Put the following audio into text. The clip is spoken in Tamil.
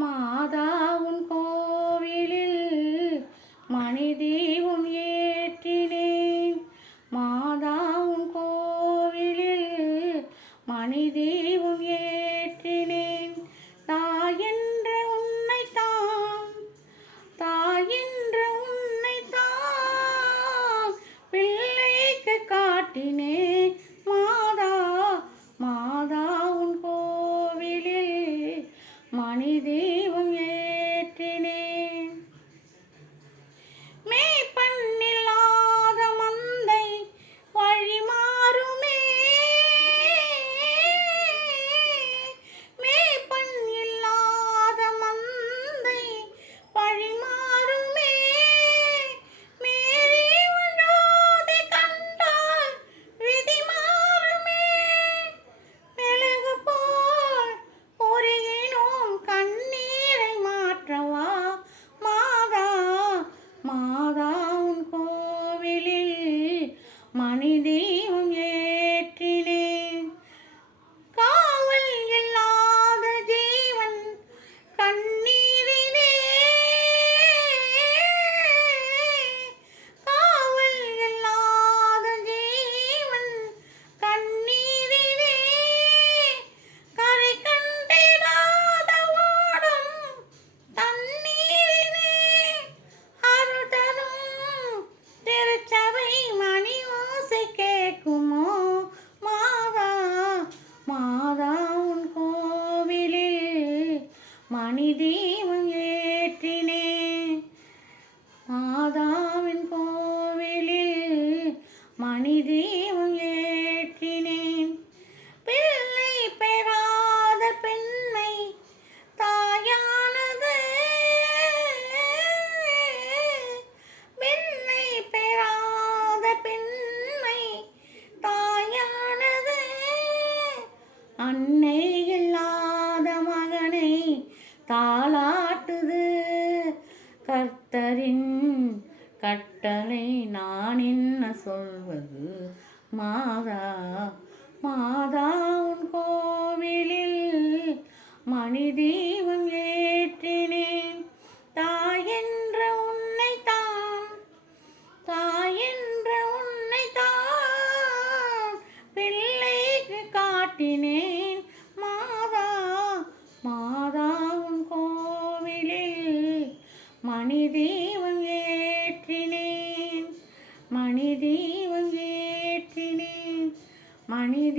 மாதா உன் கோவிலில் மணிதீபம் ஏற்றினேன். மாதா உன் கோவிலில் மணிதீபம் ஏற்றினேன். தாயென்ற உன்னைத்தான் தாயென்ற தான் பிள்ளைக்கு காட்டினேன். மனிதே ഏറ്റിനെ. മാതാവിൻ കോവിലിൽ മണിതീ தாளாட்டுது. கர்த்தரின் கட்டளை நான் என்ன சொல்வது? மாதா மாதா உன் கோவிலில் மணிதீவன் மணி தீபம் ஏற்றினேன். மணி தீபம் ஏற்றினேன். மணி